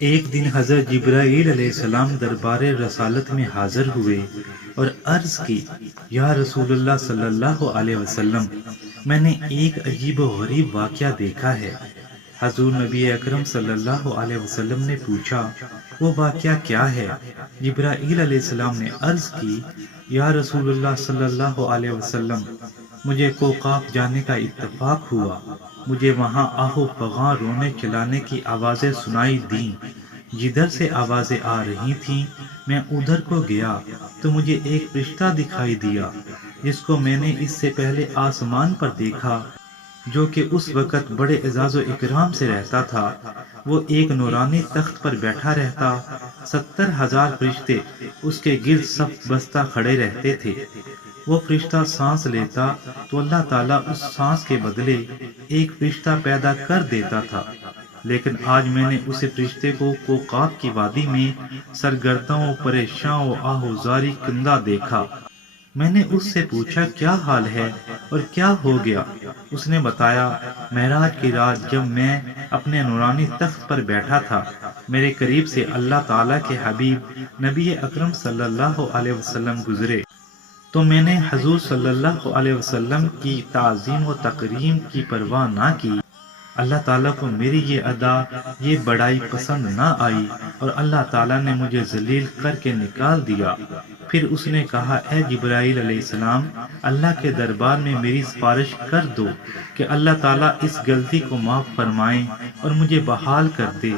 ایک دن حضرت جبرائیل علیہ السلام دربار رسالت میں حاضر ہوئے اور عرض کی، یا رسول اللہ صلی اللہ علیہ وسلم، میں نے ایک عجیب و غریب واقعہ دیکھا ہے۔ حضور نبی اکرم صلی اللہ علیہ وسلم نے پوچھا، وہ واقعہ کیا ہے؟ جبرائیل علیہ السلام نے عرض کی، یا رسول اللہ صلی اللہ علیہ وسلم، مجھے کوقاف جانے کا اتفاق ہوا۔ مجھے وہاں آہو فغاں رونے چلانے کی آوازیں سنائی دیں۔ جدھر سے آوازیں آ رہی تھیں میں ادھر کو گیا تو مجھے ایک فرشتہ دکھائی دیا جس کو میں نے اس سے پہلے آسمان پر دیکھا، جو کہ اس وقت بڑے اعزاز و اکرام سے رہتا تھا۔ وہ ایک نورانی تخت پر بیٹھا رہتا، 70,000 فرشتے اس کے گرد صف بستہ کھڑے رہتے تھے۔ وہ فرشتہ سانس لیتا تو اللہ تعالیٰ اس سانس کے بدلے ایک فرشتہ پیدا کر دیتا تھا، لیکن آج میں نے اسے فرشتے کو کوقاف کی وادی میں سرگرداں و پریشاں و آہوزاری کندہ دیکھا۔ میں نے اس سے پوچھا، کیا حال ہے اور کیا ہو گیا؟ اس نے بتایا، معراج کی رات جب میں اپنے نورانی تخت پر بیٹھا تھا، میرے قریب سے اللہ تعالیٰ کے حبیب نبی اکرم صلی اللہ علیہ وسلم گزرے تو میں نے حضور صلی اللہ علیہ وسلم کی تعظیم و تکریم کی پرواہ نہ کی۔ اللہ تعالیٰ کو میری یہ ادا، یہ بڑائی پسند نہ آئی اور اللہ تعالیٰ نے مجھے ذلیل کر کے نکال دیا۔ پھر اس نے کہا، اے جبرائیل علیہ السلام، اللہ کے دربار میں میری سفارش کر دو کہ اللہ تعالیٰ اس غلطی کو معاف فرمائیں اور مجھے بحال کر دے۔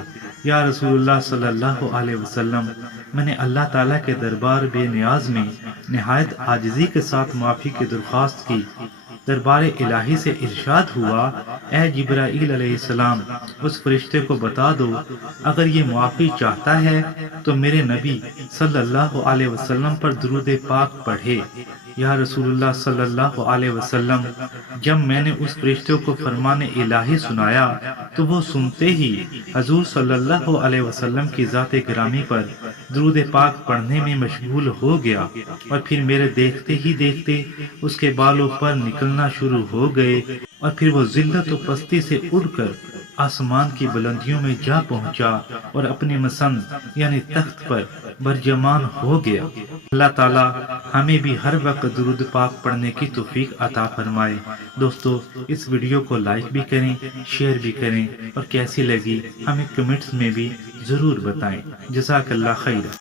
یا رسول اللہ صلی اللہ علیہ وسلم، میں نے اللہ تعالیٰ کے دربار بے نیاز میں نہایت عاجزی کے ساتھ معافی کی درخواست کی۔ دربار الہی سے ارشاد ہوا، اے جبرائیل علیہ السلام، اس فرشتے کو بتا دو اگر یہ معافی چاہتا ہے تو میرے نبی صلی اللہ علیہ وسلم پر درود پاک پڑھے۔ یا رسول اللہ صلی اللہ علیہ وسلم، جب میں نے اس فرشتے کو فرمان الہی سنایا تو وہ سنتے ہی حضور صلی اللہ علیہ وسلم کی ذات گرامی پر درود پاک پڑھنے میں مشغول ہو گیا، اور پھر میرے دیکھتے ہی دیکھتے اس کے بالوں پر نکلنا شروع ہو گئے، اور پھر وہ ذلت و پستی سے اڑ کر آسمان کی بلندیوں میں جا پہنچا اور اپنی مسند یعنی تخت پر برجمان ہو گیا۔ اللہ تعالیٰ ہمیں بھی ہر وقت درود پاک پڑھنے کی توفیق عطا فرمائے۔ دوستو، اس ویڈیو کو لائک بھی کریں، شیئر بھی کریں، اور کیسی لگی ہمیں کمنٹس میں بھی ضرور بتائیں۔ جزاک اللہ خیر۔